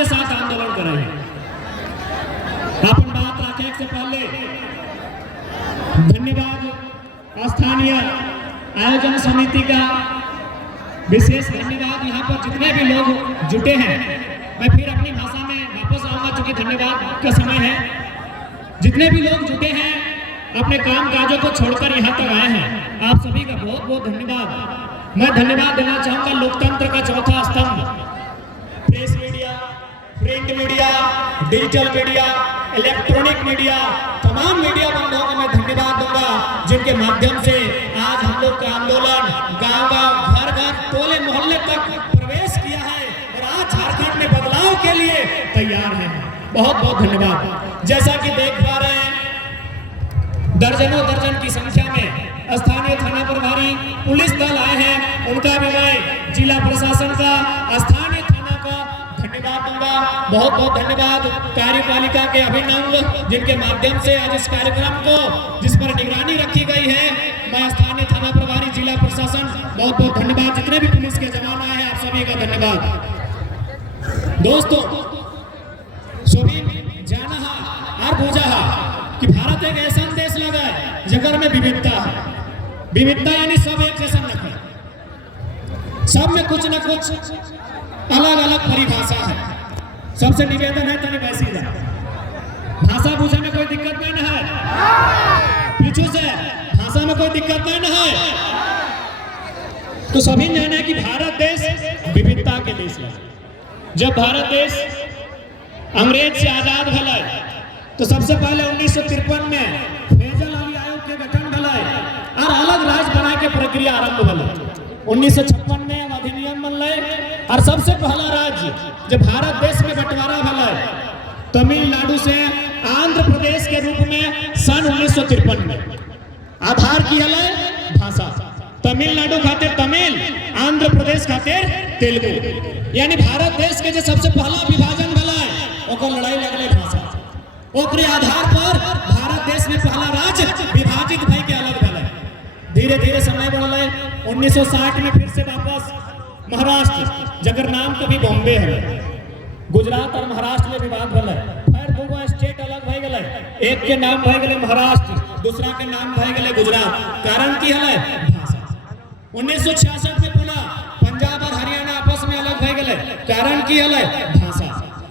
के साथ आंदोलन करें। अपन बात रखे से पहले धन्यवाद स्थानीय आयोजन समिति का, विशेष धन्यवाद यहाँ पर जितने भी लोग जुटे हैं। मैं फिर अपनी भाषा में वापस आऊंगा क्योंकि धन्यवाद का समय है। जितने भी लोग जुटे हैं अपने काम काजों को छोड़कर यहाँ तक आए हैं, आप सभी का बहुत बहुत धन्यवाद। मैं धन्यवाद देना चाहूंगा लोकतंत्र का चौथा स्तंभ, press media, print media, digital media, electronic media, तमाम मीडिया बंधुओं को मैं धन्यवाद दूंगा जिनके माध्यम से आज हम लोग का आंदोलन गांव-गांव, घर-घर, टोले मोहल्ले तक प्रवेश किया है और आज झारखंड में बदलाव के लिए तैयार है। बहुत बहुत धन्यवाद। जैसा कि देख पा रहे हैं दर्जनों दर्जन की संख्या में स्थानीय थाना प्रभारी पुलिस दल आए हैं, उनका भी मैं जिला प्रशासन का, स्थानीय थाना का धन्यवाद दूंगा। बहुत बहुत धन्यवाद कार्यपालिका के अभिनव जिनके माध्यम से आज इस कार्यक्रम को, जिस पर निगरानी रखी गई है, मैं स्थानीय थाना प्रभारी, जिला प्रशासन, बहुत बहुत धन्यवाद। जितने भी पुलिस के जवान आए हैं आप सभी का धन्यवाद। दोस्तों सभी जाना और बूझा कि भारत एक ऐसा देश लगा है जगह में विविधता है। विविधता यानी सब एक जैसा न है, सब में कुछ न कुछ अलग अलग परिभाषा है। सबसे निवेदन है तनी वैसी भाषा बूझे में कोई दिक्कत नहीं है, पीछू से भाषा में कोई दिक्कत नहीं है। तो सभी जाने कि भारत देश विविधता के देश है। जब भारत देश अंग्रेज से आजाद भला तो सबसे पहले 1953 में फैजल अली आयोग के गठन भला और अलग राज्य बनाए के प्रक्रिया आरंभ भला। 1956 में अधिनियम बनल और सबसे पहला राज्य जब भारत देश में बंटवारा भला तमिलनाडु से आंध्र प्रदेश के रूप में सन 1953 में। आधार की है भाषा, तमिलनाडु खातिर तमिल, आंध्र प्रदेश खातिर तेलुगु। यानी भारत देश के जो सबसे पहला विभाजन भला ओकर लड़ाई लगले भाषा, ओकरे आधार पर भारत देश में पहला राज्य विभाजित भई के अलग भला। धीरे धीरे समय बढ़ल 1960 में फिर से वापस महाराष्ट्र, जगर नाम कभी बॉम्बे है, गुजरात और महाराष्ट्र में विवाद भला। फिर दो स्टेट अलग भई गए, एक के नाम भई गए महाराष्ट्र, दूसरा के नाम भई गए गुजरात। कारण की है भाषा। 1966 में पुनः पंजाब और हरियाणा आपस में अलग भई गए, कारण की है भाषा।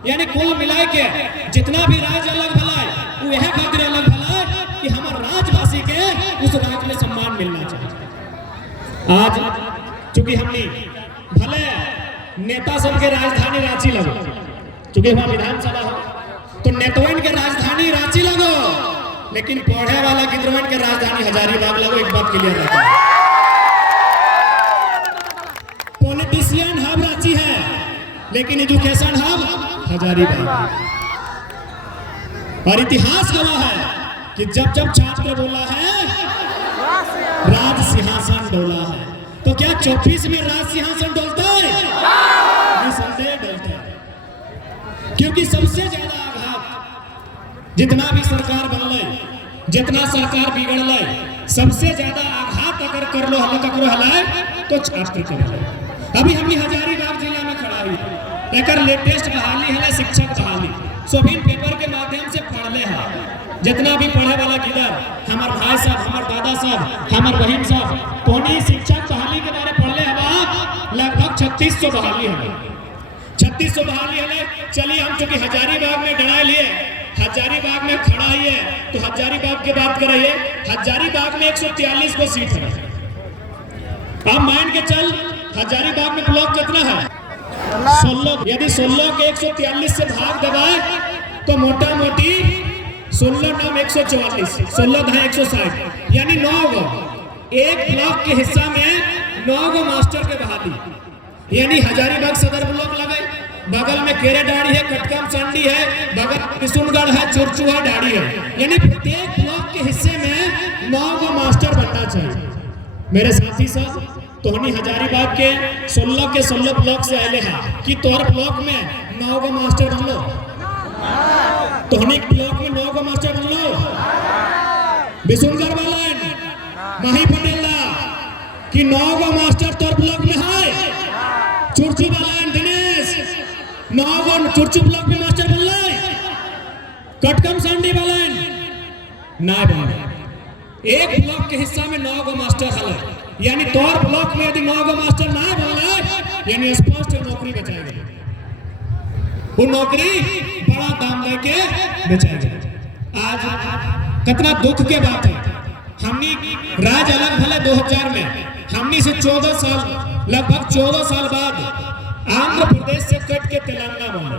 यानी कुल मिला के जितना भी राज्य अलग भला वो यह खातिर अलग भला कि हमारे राज्यवासी के उस राज्य में सम्मान मिलना चाहिए। आज चूंकि हमने भले नेता सब के राजधानी रांची लगो, चूंकि वहां विधानसभा हो तो नेतवन के राजधानी रांची लगो, लेकिन पढ़े वाला गिद्रवन के राजधानी हजारीबाग लगो। एक बात क्लियर रखो, पॉलिटिशियन हब रांची है लेकिन एजुकेशन हब हजारीबाग। और इतिहास गवाह है कि जब जब छात्र बोला है राज सिंहासन डोला है, तो क्या 24 में राज सिंहासन डोलता है? निसंदेह डोलता है। क्योंकि सबसे ज्यादा आघात जितना भी सरकार बनल, जितना सरकार बिगड़ल, सबसे ज्यादा आघात अगर कर लो ककरो हलाए तो छात्र कर। अभी हमने हजारीबाग जिला में खड़ा हुई एक लेटेस्ट बहाली है, शिक्षक बहाली सोभिन पेपर के माध्यम से पढ़ले है। जितना भी पढ़े वाला किधर हमार भाई साहब, हमार दादा साहब, हमार बहन साहब कोनी शिक्षक बहाली के बारे पढ़ले है। लगभग 3600 बहाली है, 3600 बहाली है। चलिए हम चूंकि हजारीबाग में गड़ा लिए, हजारीबाग में खड़ा ही है तो हजारीबाग की बात करिए। हजारीबाग में 143 को सीट है। अब मान के चल हजारीबाग में ब्लॉक कितना है? 16। यदि 16 के 143 से भाग दबाए तो मोटा मोटी 16 नाम 144, 16 दहा 160, यानी 9 गो। एक ब्लॉक के हिस्सा में 9 गो मास्टर के बहाली। यानी हजारीबाग सदर ब्लॉक लगे, बगल में केरेडाड़ी है, कटकम चंडी है, बगल किशुनगढ़ है, चुरचू है, डाड़ी है। यानी प्रत्येक ब्लॉक के हिस्से में 9 गो मास्टर बनना चाहिए। मेरे साथी साहब तोहनी हजारीबाग के 16 ब्लॉक से आए हैं कि तोहर ब्लॉक में 9 गो मास्टर बन लो, तोहनी ब्लॉक में 9 गो मास्टर बन लो। बिशुनगढ़ वालन माही पटेला कि 9 गो मास्टर तोहर ब्लॉक में है। चुरचू वालन दिनेश नौगन चुरचु ब्लॉक में मास्टर बनलाय कटकम सांडी वालन ना बन एक ब्लॉक के हिस्सा में 9 गो मास्टर हल यानी तोर ब्लॉक में यदि 9 गो मास्टर ना बनलाय यानी स्पष्ट नौकरी बचाएगा वो नौकरी बड़ा दाम दे के बचाएगा। आज कितना दुख के बात है हमनी राज अलग भले 2000 में हमनी से 14 साल लगभग 14 साल बाद आंध्र प्रदेश से कट के तेलंगाना बना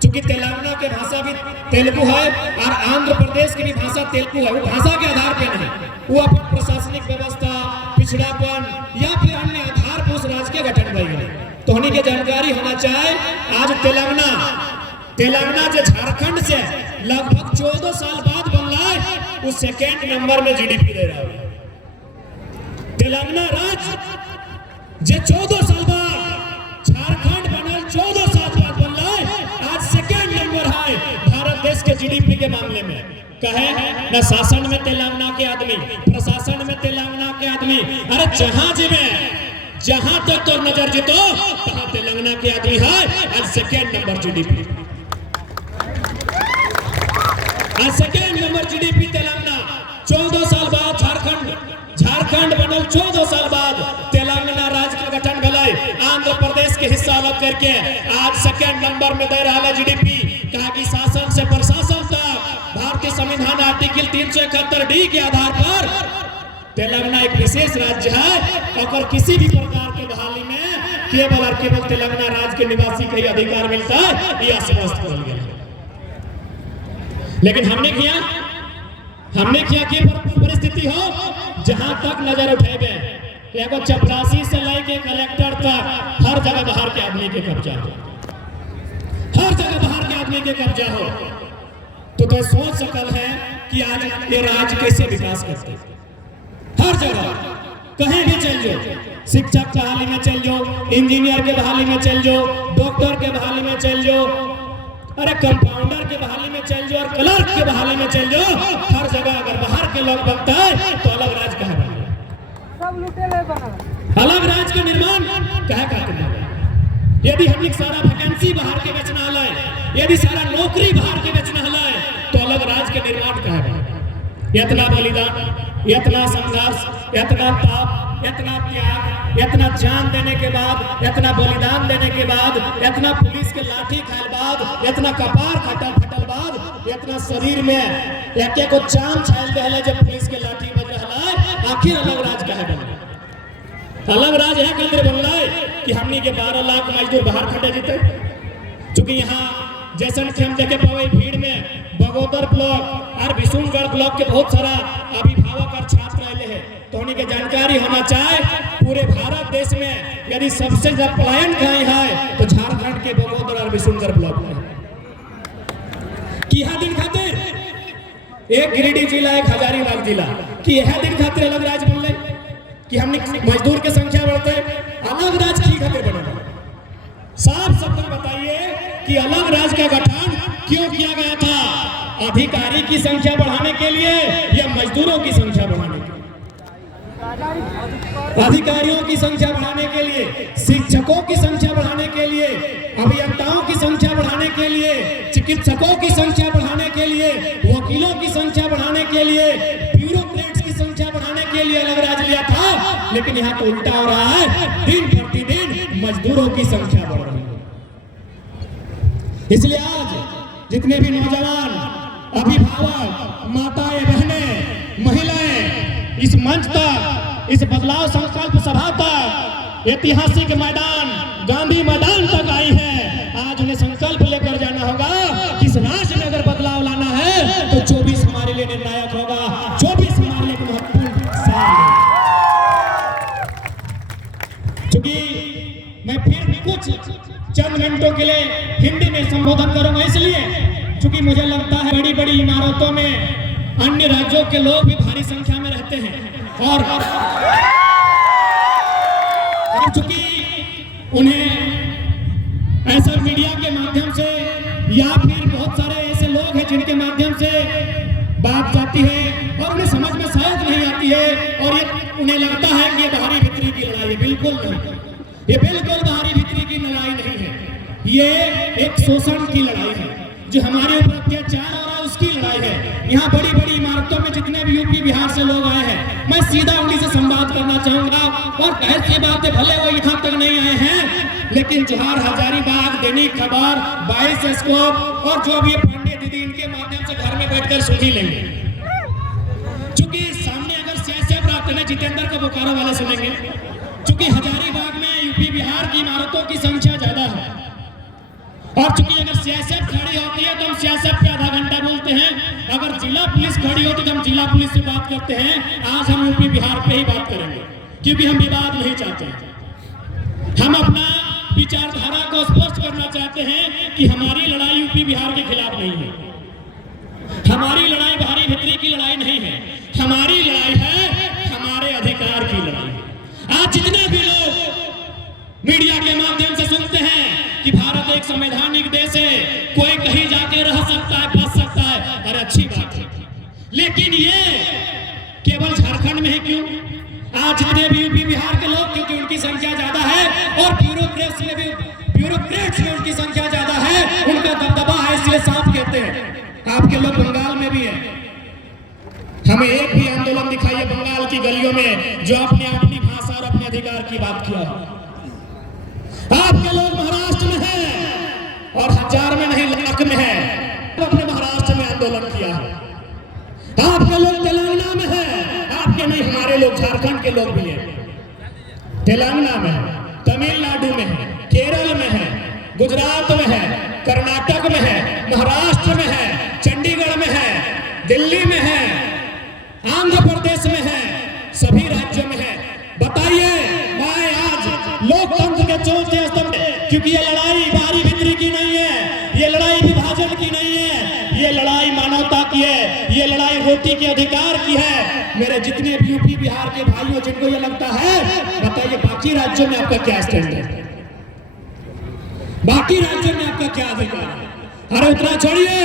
क्योंकि तेलंगाना के भाषा भी तेलुगु है और आंध्र प्रदेश की भी भाषा तेलुगु है। वो भाषा के आधार पे नहीं वो अपन प्रशासनिक व्यवस्था पिछड़ापन या फिर अन्य आधार पर उस राज्य के गठन भई है। तो हनी के जानकारी होना चाहे आज तेलंगाना जो झारखंड से लगभग 14 साल बाद बनला है वो सेकेंड नंबर में जीडीपी दे रहा है। तेलंगाना राज्य जो 14 साल बाद झारखंड बनल 14 साल बाद बनला है आज सेकेंड नंबर है भारत देश के जीडीपी के मामले में। कहे न शासन में तेलंगाना के आदमी प्रशासन में तेलंगाना के आदमी अरे जहां तक तो नजर जीतो वहां तेलंगाना के आदमी है आज सेकेंड नंबर जीडीपी। आज सेकेंड नंबर जीडीपी तेलंगाना 14 साल बाद झारखंड बनल 14 साल बाद तेलंगाना राज्य का गठन भलाई आंध्र प्रदेश के हिस्सा अलग करके आज सेकेंड नंबर में दे रहा है जीडीपी। कहा कि शासन से प्रशासन तक भारतीय संविधान आर्टिकल 371D के आधार पर तेलंगाना एक विशेष राज्य है और किसी भी प्रकार के बहाली में केवल और केवल तेलंगाना राज्य के निवासी का ही अधिकार मिलता है यह स्पष्ट कर गया। लेकिन हमने किया कि परिस्थिति हो जहां तक नजर उठेबे एगो चपरासी से लेके कलेक्टर तक हर जगह बाहर के आदमी के कब्जा हो हर जगह बाहर के आदमी के कब्जा हो तो सोच सकल है कि आज ये राज्य कैसे विकास करते। हर जगह कहीं भी चल जाओ शिक्षक बहाली में चल जाओ इंजीनियर के बहाली में चल जाओ डॉक्टर के बहाली में चल जाओ अरे कंपाउंडर के बहाली में चल जाओ और क्लर्क के बहाली में चल जाओ हर जगह अगर बाहर के लोग बनता है तो अलग राज्य कहा अलग राज्य का निर्माण कहा करते हैं। यदि हम सारा वैकेंसी बाहर के बेचना है यदि सारा नौकरी बाहर के बेचना है तो अलग राज्य के निर्माण कहा। इतना बलिदान इतना संघर्ष इतना ताप इतना त्याग इतना जान देने के बाद इतना बलिदान देने के बाद इतना पुलिस के लाठी खाल बाद इतना कपार फटल बाद इतना शरीर में एक को जान छाल दे जब पुलिस के लाठी बज रहा है आखिर अलग राज कहे बन अलग राज है केंद्र बनला है कि हमनी के 12 लाख मजदूर बाहर खटे जीते क्योंकि यहाँ जैसन कि हम देखे पावे भीड़ में बगोदर ब्लॉक और विशुनगढ़ ब्लॉक के बहुत सारा अभिभावक और छात्र आए हैं तो उन्हीं के जानकारी होना चाहे पूरे भारत देश में यदि सबसे ज्यादा पलायन कहीं है तो झारखंड के बगोदर और विशुनगढ़ ब्लॉक में कि दिन खातिर एक गिरिडीह जिला एक हजारीबाग जिला कि यह दिन खातिर अलग राज्य बनले कि हमने मजदूर की संख्या बढ़ते अलग राज्य की खातिर बने। साफ शब्द में बताइए कि अलग राज्य का गठन क्यों किया गया था अधिकारी की संख्या बढ़ाने के लिए या मजदूरों की संख्या बढ़ाने के लिए अधिकारियों की संख्या बढ़ाने के लिए शिक्षकों की संख्या बढ़ाने के लिए अभियंताओं की संख्या बढ़ाने के लिए चिकित्सकों की संख्या बढ़ाने के लिए वकीलों की संख्या बढ़ाने के लिए ब्यूरोक्रेट्स की संख्या बढ़ाने के लिए अलग राज्य लिया था। लेकिन यहाँ तो उल्टा हो रहा है दिन प्रतिदिन मजदूरों की संख्या बढ़ रही है। इसलिए आज जितने भी नौजवान अभिभावक माताएं बहनें महिलाएं इस मंच तक इस बदलाव संकल्प सभा तक ऐतिहासिक मैदान गांधी मैदान तक आई है आज उन्हें संकल्प लेकर जाना होगा कि इस राष्ट्र में अगर बदलाव लाना है तो 24 हमारे लिए निर्णायक होगा 24 हमारे लिए महत्वपूर्ण साल है। क्योंकि मैं फिर कुछ चंद मिनटों के लिए हिंदी में संबोधन करूंगा इसलिए क्योंकि मुझे लगता है बड़ी बड़ी इमारतों में अन्य राज्यों के लोग भी भारी संख्या में रहते हैं और चूंकि उन्हें ऐसा मीडिया के माध्यम से या फिर बहुत सारे ऐसे लोग हैं जिनके माध्यम से बात जाती है और उन्हें समझ में शायद नहीं आती है और ये उन्हें लगता है कि ये बाहरी भीतरी की लड़ाई है। बिल्कुल नहीं, ये बिल्कुल बाहरी भीतरी की लड़ाई नहीं है। ये एक शोषण की लड़ाई है, जो हमारे ऊपर अत्याचार हो रहा है उसकी लड़ाई है। यहाँ बड़ी बड़ी इमारतों में जितने भी यूपी बिहार से लोग आए हैं, मैं सीधा उन्हीं से संवाद करना चाहूंगा। और खैर की बात है, भले वो यहाँ तक नहीं आए हैं, लेकिन जोहार हजारीबाग, दैनिक खबर, 22 स्कोप और जो भी पांडे दीदी, इनके माध्यम से घर में बैठकर सुन ही लेंगे। चूंकि सामने अगर सियासी प्राप्त है, जितेंद्र को बोकारो वाले सुनेंगे। चूंकि हजारीबाग में यूपी बिहार की इमारतों की संख्या ज्यादा है, और चूंकि अगर सीएसएफ खड़ी होती है तो हम सीएसएफ पे आधा घंटा बोलते हैं, अगर जिला पुलिस खड़ी होती तो हम जिला पुलिस से बात करते हैं। आज हम यूपी बिहार पे ही बात करेंगे, क्योंकि हम विवाद नहीं चाहते। हम अपना विचारधारा को स्पष्ट करना चाहते हैं कि हमारी लड़ाई यूपी बिहार के खिलाफ नहीं है, हमारी लड़ाई बाहरी भीतरी की लड़ाई नहीं है, हमारी लड़ाई है हमारे अधिकार की लड़ाई। आज जितने भी लोग मीडिया के माध्यम से सुनते हैं कि भारत एक संवैधानिक देश है, कोई कहीं जाके रह सकता है, बच सकता है, अरे अच्छी बात है, लेकिन ये केवल झारखंड में है क्यों? आज जितने भी यूपी बिहार के लोग, क्योंकि उनकी संख्या ज्यादा है और ब्यूरोक्रेट्स में उनकी संख्या ज्यादा है, उनका दबदबा है, इसलिए साफ कहते हैं। आपके लोग बंगाल में भी है, हमें एक भी आंदोलन दिखाइए बंगाल की गलियों में जो अपनी भाषा और अपने अधिकार की बात किया है। आपके लोग महाराष्ट्र में हैं और 1000 में नहीं लाख में है, तो अपने महाराष्ट्र में आंदोलन किया है। आपके लोग तेलंगाना में हैं, आपके नहीं, हमारे लोग झारखंड के लोग भी हैं, तेलंगाना में है, तमिलनाडु में है, केरल में है, गुजरात में है, कर्नाटक में है, महाराष्ट्र में है, चंडीगढ़ में है, दिल्ली में है, आंध्र प्रदेश में है, सभी राज्यों में है। बताइए, मैं आज लोकतंत्र के चौथे स्तंभ, क्योंकि ये लड़ाई बाहरी भीतरी की नहीं है, ये लड़ाई विभाजन की नहीं है, ये लड़ाई मानवता की है, ये लड़ाई रोटी के अधिकार की है। मेरे जितने भी यूपी बिहार के भाइयों जिनको ये लगता है, बताइए बाकी राज्यों में आपका क्या स्टैंड है, बाकी राज्यों में आपका क्या अधिकार है? अरे उतना छोड़िए,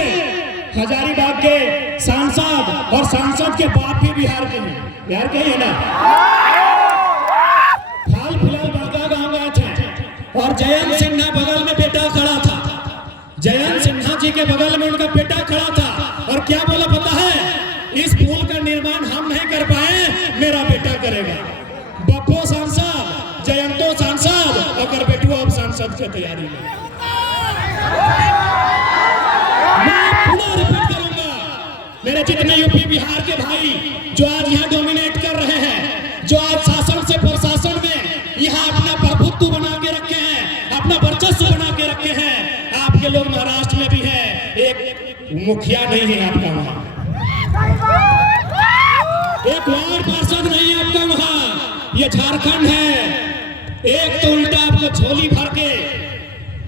हजारीबाग के सांसद और सांसद के बाप भी बिहार के हैं, बिहार के ही है ना। हाल फिलहाल बागा गांव गए थे और जयंत सिन्हा बगल में बेटा खड़ा था, जयंत सिन्हा जी के बगल में उनका बेटा खड़ा था, और क्या बोला पता है? इस पुल का निर्माण हम नहीं कर पाए, मेरा बेटा करेगा। बप्पो सांसद, जयंतो सांसद और बेटुआ अब सांसद की तैयारी में। रिपीट करूंगा, मेरे जितने यूपी बिहार के भाई जो आज यहाँ डोमिनेट कर रहे हैं, जो आज शासन से प्रशासन में यहाँ अपना प्रभुत्व बना के रखे हैं, अपना वर्चस्व बना के रखे हैं, आपके लोग महाराष्ट्र में भी है, एक मुखिया नहीं है आपका वहाँ, एक वार्ड पार्षद नहीं है आपका वहाँ, ये झारखंड है। एक तो उल्टा आपको झोली भर के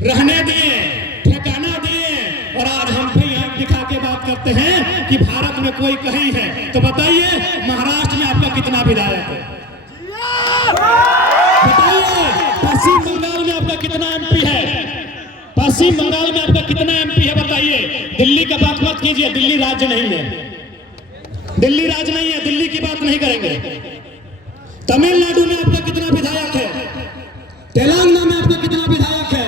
रहने दिए, ठिकाना दिए, और आज हम भी यहाँ दिखा के बात करते हैं कि भारत में कोई कहीं है। तो बताइए महाराष्ट्र में आपका कितना विधायक है? बताइए पश्चिम बंगाल में आपका कितना एमपी है? पश्चिम बंगाल में आपका कितना एमपी है? बताइए। दिल्ली का बात मत कीजिए, दिल्ली राज्य नहीं है, दिल्ली राज्य नहीं है, दिल्ली की बात नहीं करेंगे। तमिलनाडु में आपका कितना विधायक है? तेलंगाना में आपका कितना विधायक है?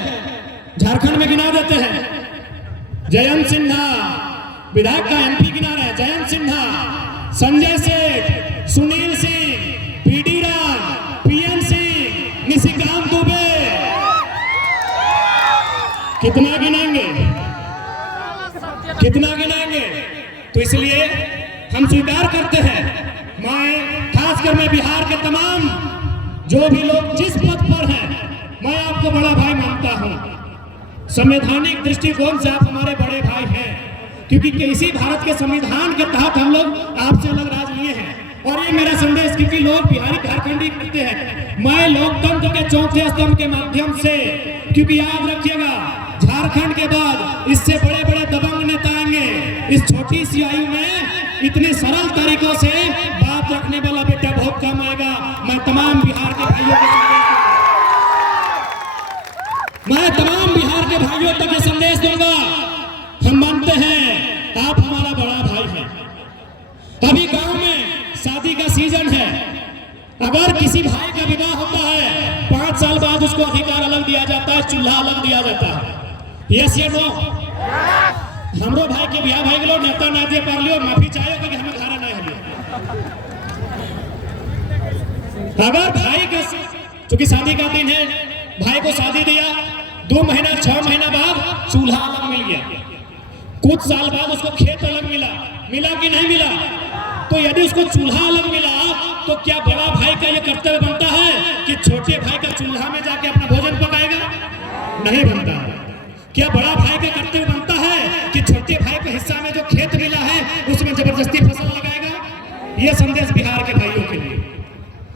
झारखंड में गिना देते हैं, जयंत सिन्हा विधायक का एमपी गिना रहे हैं, जयंत सिन्हा, संजय सेठ, सुनील सिंह, पीडी राम, पीएन सिंह, निशिकांत दुबे, कितना गिनाएंगे, कितना गिनाएंगे? तो इसलिए हम स्वीकार करते हैं, मैं खासकर मैं बिहार के तमाम जो भी लोग जिस पद पर हैं, मैं आपको बड़ा भाई मानता हूं। संवैधानिक दृष्टिकोण से आप हमारे बड़े भाई हैं, क्योंकि इसी भारत के संविधान के तहत हम लोग आपसे अलग राज लिए हैं। और ये मेरा संदेश, क्योंकि लोग बिहारी झारखंडी कहते हैं, मैं लोकतंत्र के चौथे स्तंभ के माध्यम से, क्योंकि याद रखिएगा झारखंड के बाद इससे बड़े बड़े दबंग नेता आएंगे। इस छोटी सी आयु में इतने सरल तरीकों से बात रखने वाला बेटा बहुत कम आएगा। मैं तमाम बिहार के भाइयों तक ये संदेश दूंगा, हम मानते हैं आप हमारा बड़ा भाई हैं। अभी गांव में शादी का सीजन है, अगर किसी भाई का विवाह होता है 5 साल बाद उसको अधिकार अलग अलग दिया जाता है, चूल्हा अलग दिया जाता है। यस या नो? हमरो भाई के बिहार भाई लोग नेता ना दे पार लियो, माफी चाहिए कि हमें घरे नहीं हलियो। अगर भाई का चूंकि शादी का दिन है, भाई को शादी दिया, 2 महीना 6 महीना बाद चूल्हा अलग मिल गया, कुछ साल बाद उसको खेत अलग मिला, मिला कि नहीं मिला? तो यदि उसको चूल्हा अलग मिला तो क्या बड़ा भाई का यह कर्तव्य बनता है कि छोटे भाई का चूल्हा में जाके अपना भोजन पकाएगा? नहीं बनता। क्या बड़ा भाई का कर्तव्य बनता है कि छोटे भाई को हिस्सा में जो खेत मिला है उसमें जबरदस्ती फसल लगाएगा? यह संदेश बिहार के भाइयों के लिए,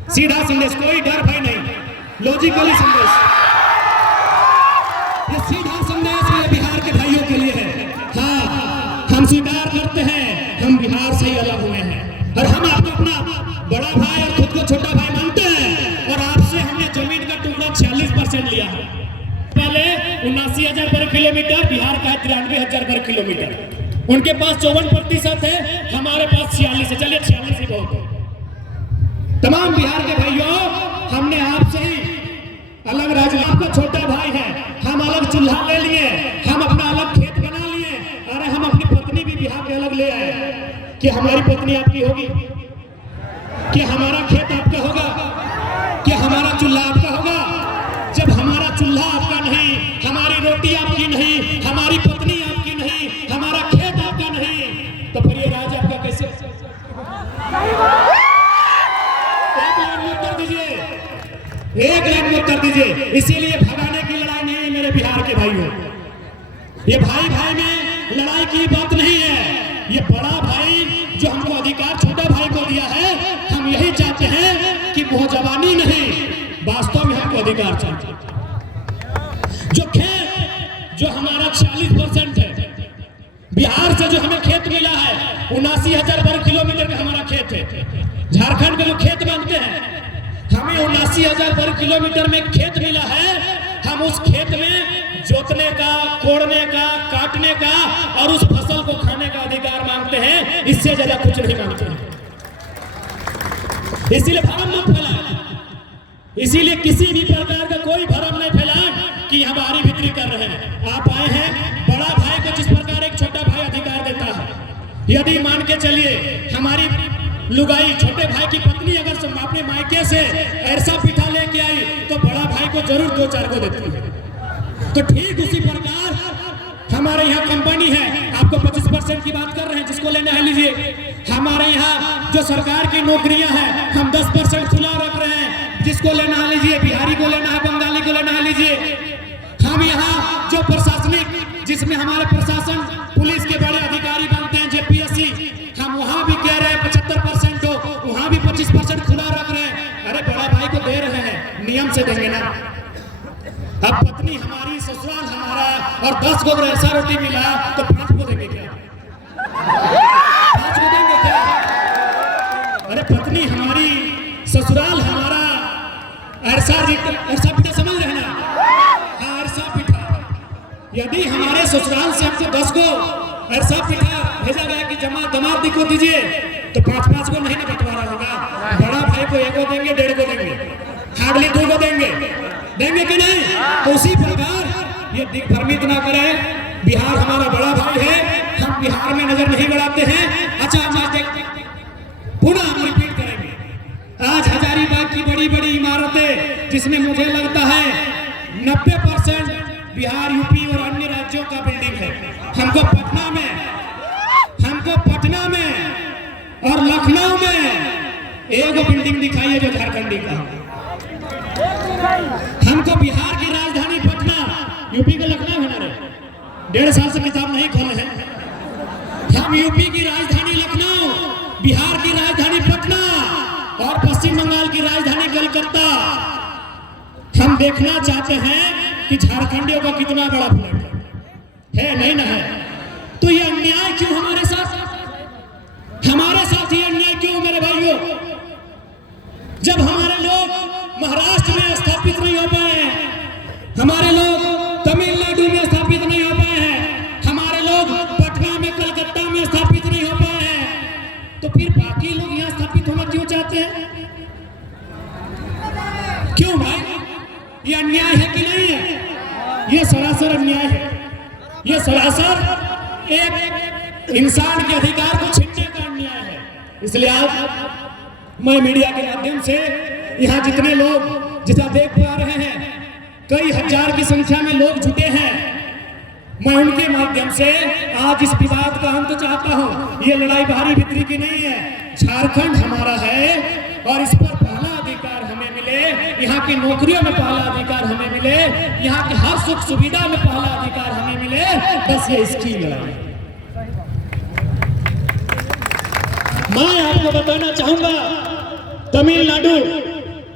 सीधा संदेश, कोई डर भय नहीं, लॉजिकली संदेश, ये सीधा संदेश ये बिहार के भाइयों के लिए है। हाँ, हम स्वीकार करते हैं हम बिहार से ही अलग हुए हैं और हम आपको अपना बड़ा भाई और खुद को छोटा भाई मानते हैं, और आपसे हमने जमीन का टुकड़ा 46% लिया है। पहले 79,000 वर्ग किलोमीटर, बिहार का है 93,000 वर्ग किलोमीटर। उनके पास 54% है, हमारे पास 46 है। चलिए 46 ही बहुत है। तमाम बिहार के भाइयों, हमने आपसे ही अलग राज्य, आपका छोटा भाई है, हम अलग चूल्हा ले लिए, हम अपना अलग खेत बना लिए, अरे हम अपनी पत्नी भी बिहार के अलग ले आए। कि हमारी पत्नी आपकी होगी? कि हमारा खेत आपका होगा? कि हमारा चूल्हा आपका होगा? जब हमारा चूल्हा आपका नहीं, हमारी रोटी आपकी नहीं, हमारी पत्नी आपकी नहीं, हमारा खेत आपका नहीं, तो फिर ये राज्य आपका कैसे? एक लाइन में उत्तर दीजिए, एक लाइन में उत्तर दीजिए। इसीलिए भगाने की लड़ाई नहीं है मेरे बिहार के भाइयों, ये भाई भाई में लड़ाई की बात नहीं है। ये बड़ा भाई जो हमको अधिकार छोटा भाई को दिया है, हम यही चाहते हैं कि वो जवानी नहीं, वास्तव में हमको अधिकार चाहिए। जो खेत जो हमारा 46% है, बिहार से जो हमें खेत मिला है 79,000 वर्ग किलोमीटर का हमारा खेत है। झारखंड में जो खेत बनते हैं, हमें 79,000 वर्ग किलोमीटर में खेत मिला है। हम उस खेत में जोतने का, कोड़ने का, काटने का और उस फसल को खाने का अधिकार मांगते हैं, इससे ज्यादा कुछ नहीं मांगते हैं। इसीलिए भ्रम मत फैलाएं, इसीलिए किसी भी प्रकार का कोई भ्रम नहीं फैलाएं कि हम बारी बिक्री कर रहे हैं। आप आए हैं, बड़ा भाई को जिस प्रकार एक छोटा भाई अधिकार देता है, यदि मान के चलिए हमारी लुगाई छोटे भाई की पत्नी अगर अपने मायके से ऐसा पिठा लेके आई तो बड़ा भाई को जरूर 2-4 को देती है। तो ठीक उसी प्रकार हमारे यहाँ कंपनी है, आपको 25% की बात कर रहे हैं, जिसको लेना है लीजिए। हमारे यहाँ जो सरकार की नौकरियां हैं, हम 10% खुला रख रहे हैं, जिसको लेना है लीजिए। बिहारी को लेना है, बंगाली को लेना है लीजिए। हम यहाँ जो प्रशासनिक, जिसमें हमारे प्रशासन पुलिस के बड़े अधिकारी बनते हैं, जेपीएससी, हम वहाँ भी कह रहे हैं 75% हो, वहाँ भी 25% खुला रख रहे हैं। अरे बड़ा भाई को दे रहे हैं, नियम से देंगे ना। अब पत्नी हमारी, ससुराल हमारा, और 10 को अगर ऐसा रोटी मिला तो 5 को देंगे क्या? 5 को देंगे क्या? अरे पत्नी हमारी, ससुराल हमारा, ऐसा पिठा समझ रहे ना? हाँ, ऐसा पिठा। यदि हमारे ससुराल से हमको 10 को ऐसा पिठा भेजा गया कि जमा दमाद को दीजिए, तो 5-5 को नहीं ना बंटवारा होगा। बड़ा भाई को 1 को देंगे, 1.5 को देंगे, हार्डली 2 को देंगे कि नहीं? तो उसी प्रकार ये दिग्भ्रमित ना करें, बिहार हमारा बड़ा भाई है, हम बिहार में नजर नहीं गड़ाते हैं। अच्छा, हम आज पुनः हम रिपीट करेंगे। आज हजारीबाग की बड़ी बड़ी इमारतें, जिसमें मुझे लगता है 90% बिहार, यूपी और अन्य राज्यों का बिल्डिंग है। हमको पटना में और लखनऊ में एक बिल्डिंग दिखाई है जो झारखंडी का। हमको बिहार की राजधानी पटना, यूपी का लखनऊ है ना रे, 1.5 साल से किताब नहीं खोले हैं। हम यूपी की राजधानी लखनऊ, बिहार की राजधानी पटना और पश्चिम बंगाल की राजधानी कलकत्ता। हम देखना चाहते हैं कि झारखंडियों का कितना बड़ा फ्लैट है, नहीं ना है? तो ये अन्याय क्यों हमारे साथ ये अन्याय क्यों मेरे भाइयों? जब हमारे लोग महाराष्ट्र में स्थापित नहीं हो पाए हैं, हमारे लोग तमिलनाडु में स्थापित नहीं हो पाए हैं, हमारे लोग पटना में, कलकत्ता में स्थापित नहीं हो पाए हैं, तो फिर बाकी लोग यहाँ स्थापित होना क्यों चाहते हैं? क्यों भाई? ये अन्याय है कि नहीं है? शासन एक इंसान के अधिकार को छीनने का अन्याय है। इसलिए आज मैं मीडिया के माध्यम से यहाँ जितने लोग जिसे देख पा रहे हैं, कई हजार की संख्या में लोग जुटे हैं, मैं उनके माध्यम से आज इस विवाद का अंत चाहता हूं। ये लड़ाई बाहरी भीतरी की नहीं है, झारखंड हमारा है और इस पर पहला अधिकार हमें मिले, यहाँ की नौकरियों में पहला अधिकार हमें मिले, यहाँ के हर सुख सुविधा में पहला अधिकार हमें मिले, बस ये इसकी लड़ाई। मैं आपको बताना चाहूंगा, तमिलनाडु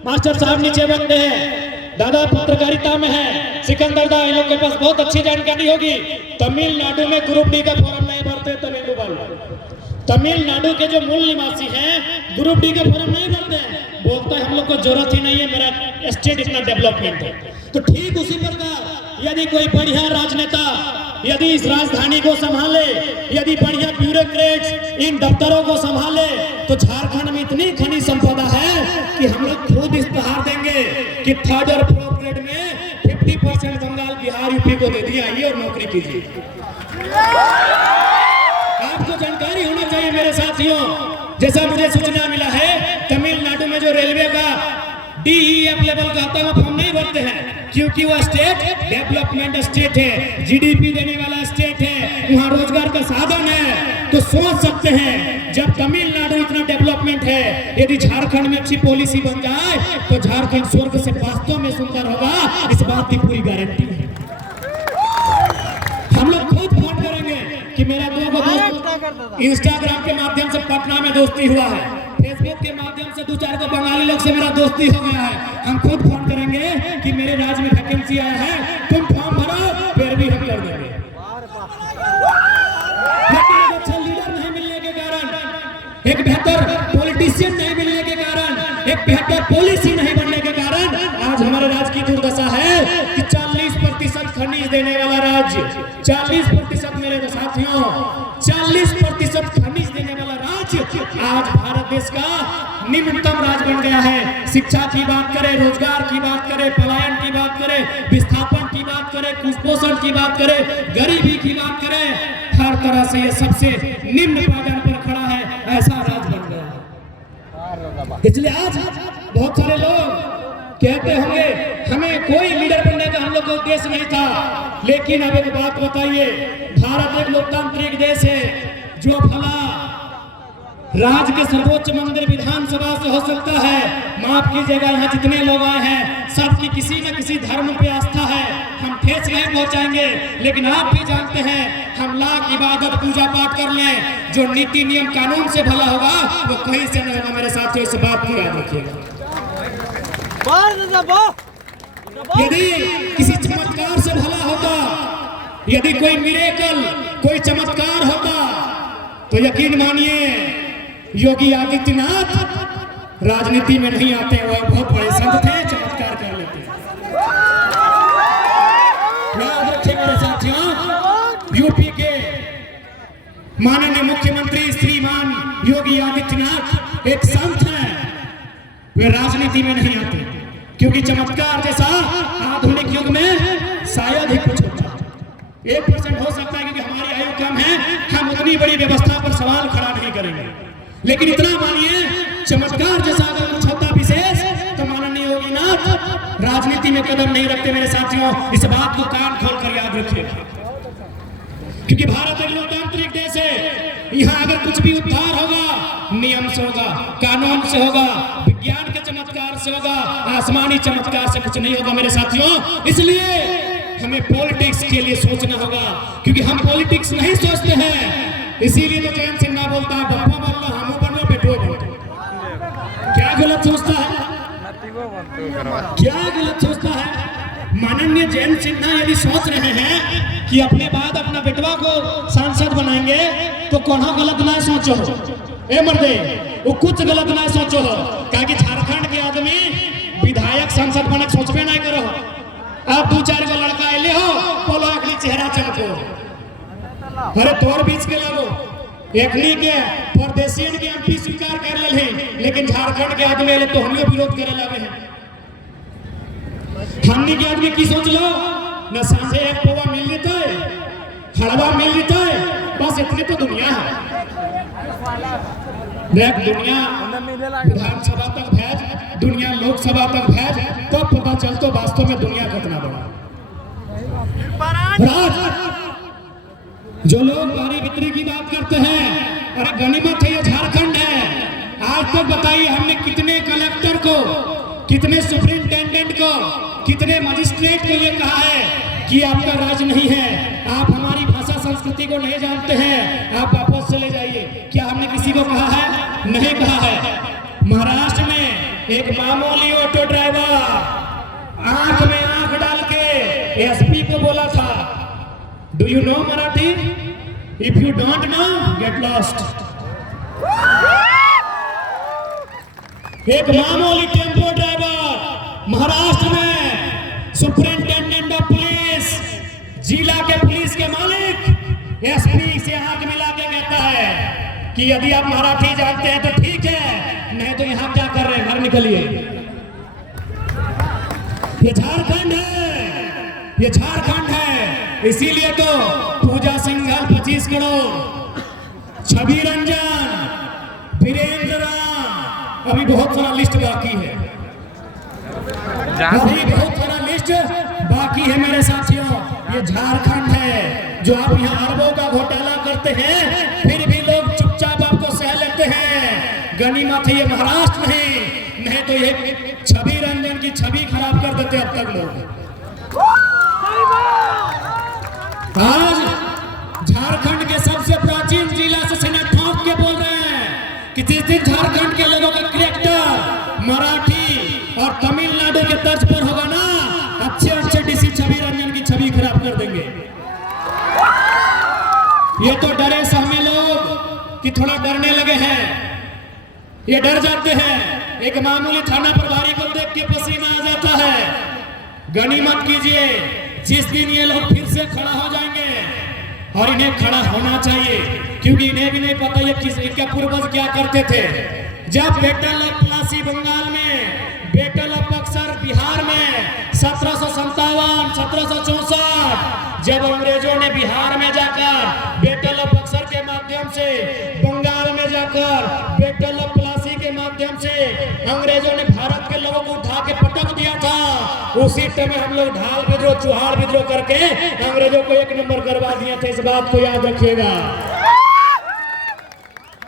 मास्टर साहब नीचे बनते हैं, दादा पत्रकारिता में है, सिकंदर दा, इन लोग के पास बहुत अच्छी जानकारी होगी। तमिलनाडु में ग्रुप डी का फॉर्म नहीं भरते तमिलनाडु वाले। तमिलनाडु के जो मूल निवासी हैं ग्रुप डी का फॉर्म नहीं भरते हैं, बोलता है हम लोग को जरूरत ही नहीं है, मेरा स्टेट इतना डेवलपमेंट है। तो ठीक उसी प्रकार यदि कोई बढ़िया राजनेता यदि इस राजधानी को संभाले, यदि बढ़िया ब्यूरोक्रेट्स इन दफ्तरों को संभाले, तो झारखंड में इतनी खनिज संपदा है कि हम लोग खुद इस्तेहार देंगे कि थर्ड और फोर्थ ग्रेड में 50% बंगाल, बिहार, यूपी को दे दिया, आइए और नौकरी कीजिए। आपको जानकारी होना चाहिए मेरे साथियों, जैसा मुझे सूचना मिला है तमिलनाडु में जो रेलवे का DEF लेवल का आता है वो फॉर्म नहीं भरते हैं, क्योंकि वो स्टेट डेवलपमेंट स्टेट है, GDP देने वाला स्टेट है, वहाँ रोजगार का साधन है। तो सोच सकते हैं जब तमिलनाडु इतना डेवलपमेंट है, यदि झारखंड में अच्छी पॉलिसी बन जाए तो झारखंड स्वर्ग से वास्तव में सुंदर होगा, इस बात की पूरी गारंटी है। हम लोग खुद फोन करेंगे कि मेरा दो दोस्त इंस्टाग्राम के माध्यम से पटना में दोस्ती हुआ है, फेसबुक के माध्यम से 2-4 को बंगाली लोग से मेरा दोस्ती हो गया है, हम खुद फोन करेंगे कि मेरे राज्य में वैकेंसी आया है, तुम फॉर्म भरो, फिर भी हम कर देंगे। लेकिन एक अच्छा लीडर नहीं मिलने के कारण, एक बेहतर पॉलिटिशियन नहीं मिलने के कारण, एक बेहतर पॉलिसी नहीं बनने के कारण आज हमारे राज्य की दुर्दशा है कि 40% खनिज देने वाला राज्य, 40% मेरे साथियों, 40% खनिज देने वाला राज्य आज भारत देश का निम्नतम राज्य बन गया है। शिक्षा की बात करें, रोजगार की बात करें, पलायन की बात करें, विस्थापन की बात करें, कुपोषण की बात करें, गरीबी की बात करें, हर तरह से ये सबसे निम्न पायदान पर खड़ा है, ऐसा राज्य बन गया है। इसलिए आज बहुत सारे लोग कहते होंगे हमें कोई लीडर बनने का हम लोग का उद्देश्य नहीं था, लेकिन अब एक बात बताइए, भारत एक लोकतांत्रिक देश है, जो भला राज्य के सर्वोच्च मंदिर विधानसभा से हो सकता है, माफ कीजिएगा यहाँ जितने लोग आए हैं सबकी किसी न किसी धर्म पे आस्था है, हम ठेस नहीं पहुंचाएंगे, लेकिन आप भी जानते हैं हम लाख इबादत पूजा पाठ कर लें, जो नीति नियम कानून से भला होगा वो कहीं से नहीं होगा। मेरे साथियों इस बात को याद रखिएगा। यदि किसी चमत्कार से भला होता, यदि कोई मिरेकल, कोई चमत्कार होता, तो यकीन मानिए योगी आदित्यनाथ राजनीति में नहीं आते, वो बहुत बड़े संत थे, चमत्कार कर लेते। याद रखिए मेरे साथियों, यूपी के माननीय मुख्यमंत्री श्रीमान योगी आदित्यनाथ एक संत हैं, वे राजनीति में नहीं आते, क्योंकि चमत्कार जैसा आधुनिक युग में शायद ही कुछ होता है। 1% हो सकता है क्योंकि हमारी आयु कम है, हम उतनी बड़ी व्यवस्था पर सवाल खड़ा नहीं करेंगे, लेकिन इतना मानिए चमत्कार जैसा अगर कुछ होता विशेष तो माननीय योगीनाथ राजनीति में कदम नहीं रखते। मेरे साथियों इस बात को कान खोल कर याद रखिए, क्योंकि भारत एक लोकतांत्रिक देश है, यहाँ अगर कुछ भी उद्धार होगा नियम से होगा, कानून से होगा, विज्ञान के चमत्कार से होगा, आसमानी चमत्कार से कुछ नहीं होगा। मेरे साथियों इसलिए हमें पॉलिटिक्स के लिए सोचना होगा, क्योंकि हम पॉलिटिक्स नहीं सोचते हैं, इसीलिए तो जयंत सिन्हा बोलता है बप्पा बोलता हम बनो बेटो बनो। क्या गलत सोचता है, क्या गलत सोचता है? माननीय जयंत सिन्हा यदि सोच रहे हैं कि अपने बाद अपना बेटवा को सांसद बनाएंगे तो कौन गलत ना सोचो, ए मर्दे वो कुछ गलत ना सोचो, क्योंकि झारखंड के आदमी विधायक सांसद बनक सोचबे नहीं करो। आप 2-4 को लड़का अले हो बोलो अगली चेहरा चमको, अरे तोर बीच के लोगो एकनी के परदेशियन के एमपी स्वीकार कर ले, लेकिन झारखंड के आदमी ले तो हम विरोध करे लगे हैं। हमनी के आदमी की सोच लो न सांझे एक पोवा मिल लेते, खड़वा मिल जाता है, बस इतनी तो दुनिया है। देख दुनिया विधानसभा तक भेज, दुनिया लोकसभा तक भेज, तो पता चलता वास्तव में दुनिया कितना बड़ा। जो लोग बारी बिक्री की बात करते हैं, अरे गनीमत है ये झारखंड है। आज तक बताइए हमने कितने कलेक्टर को, कितने सुप्रिंटेंडेंट को, कितने मजिस्ट्रेट को ये कहा है कि आपका राज नहीं है, आप हमारी भाषा संस्कृति को नहीं जानते हैं, आप वापस चले जाइए। क्या हमने किसी को कहा है? नहीं कहा है। महाराष्ट्र में एक मामूली ऑटो ड्राइवर आंख में आंख डाल के एसपी को बोला था, do you know Marathi? If you don't know get lost. एक मामूली टेम्पो ड्राइवर महाराष्ट्र में सुप्रिंटेंडेंट ऑफ पुलिस, जिला के पुलिस के मालिक एसपी से आंख मिला के कहता है कि यदि आप मराठी जानते हैं तो ठीक है, नहीं तो यहां क्या कर रहे हैं, घर निकलिए। ये झारखंड है, ये झारखंड है। इसीलिए तो पूजा सिंघल 25 करोड़, छवि रंजन, वीरेंद्र राम, अभी बहुत सारा लिस्ट बाकी है, अभी बहुत सारा लिस्ट बाकी है मेरे साथियों। ये झारखंड है जो आप यहाँ अरबों का घोटाला करते हैं, फिर भी लोग चुपचाप आपको सह लेते हैं। गनीमत है ये महाराष्ट्र नहीं तो ये छवि रंजन की छवि खराब कर देते अब तक लोग। आज झारखंड के सबसे प्राचीन जिला से सेनेट ठोक के बोल रहे हैं कि जिस दिन झारखंड के लोगों का कैरेक्टर मराठी और तमिलनाडु के तर्ज पर होगा ना, अच्छे डीसी छवि रंजन की छवि खराब कर देंगे। ये तो डरे सहमे लोग कि थोड़ा डरने लगे हैं, ये डर जाते हैं। एक मामूली थाना प्रभारी को देख के पसीना आ जाता है। गनीमत कीजिए, जिस दिन ये लोग फिर से खड़ा हो जाएंगे, और इन्हें खड़ा होना चाहिए, क्योंकि इन्हें भी नहीं पता ये इनके पूर्वज क्या करते थे। जब बैटल ऑफ प्लासी बंगाल में, बैटल ऑफ बक्सर बिहार में 1757, 1764, जब अंग्रेजों ने बिहार में जाकर बैटल ऑफ बक्सर के माध्यम से, बंगाल में जाकर बैटल ऑफ प्लासी के माध्यम से अंग्रेजों ने भारत के लोगों को उठा के पटक दिया था, उसी टाइम हम लोग ढाल विद्रोह, चुहाड़ विद्रोह करके अंग्रेजों को एक नंबर करवा दिए थे। इस बात को याद रखिएगा।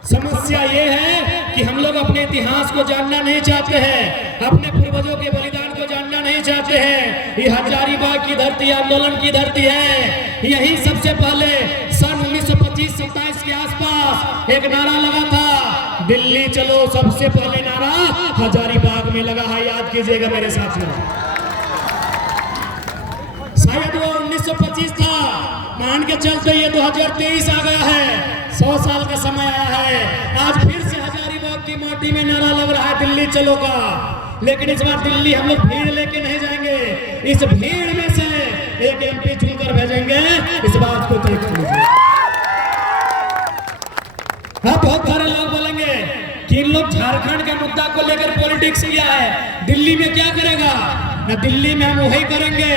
समस्या ये है कि हम लोग अपने इतिहास को जानना नहीं चाहते हैं, अपने पूर्वजों के बलिदान को जानना नहीं चाहते हैं। ये हजारीबाग की धरती, आंदोलन की धरती है। यही सबसे पहले सन 1925-27 के आसपास एक नारा लगा था, दिल्ली चलो। सबसे पहले नारा हजारीबाग में लगा है, याद कीजिएगा मेरे साथियों। शायद वो 1925 था, मान के चलते ये 2023 आ गया है, 100 साल का समय आया है। आज फिर से हजारीबाग की माटी में नारा लग रहा है दिल्ली चलो का, लेकिन इस बार दिल्ली हम लोग भीड़ लेके नहीं जाएंगे, इस भीड़ में से एक एमपी चुनकर भेजेंगे। इस बात को देख लीजिए। बहुत सारे लोग बोलेंगे कि इन लोग झारखंड के मुद्दा को लेकर पॉलिटिक्स किया है, दिल्ली में क्या करेगा? ना, दिल्ली में हम वही करेंगे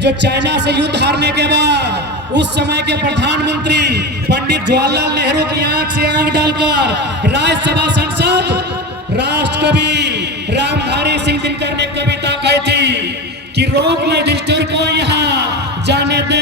जो चाइना से युद्ध हारने के बाद उस समय के प्रधानमंत्री पंडित जवाहरलाल नेहरू की आंख से आंख डालकर राज्यसभा सांसद राष्ट्रकवि रामधारी सिंह दिनकर ने कविता कही थी कि रोक ले युधिष्ठिर को यहाँ जाने दे।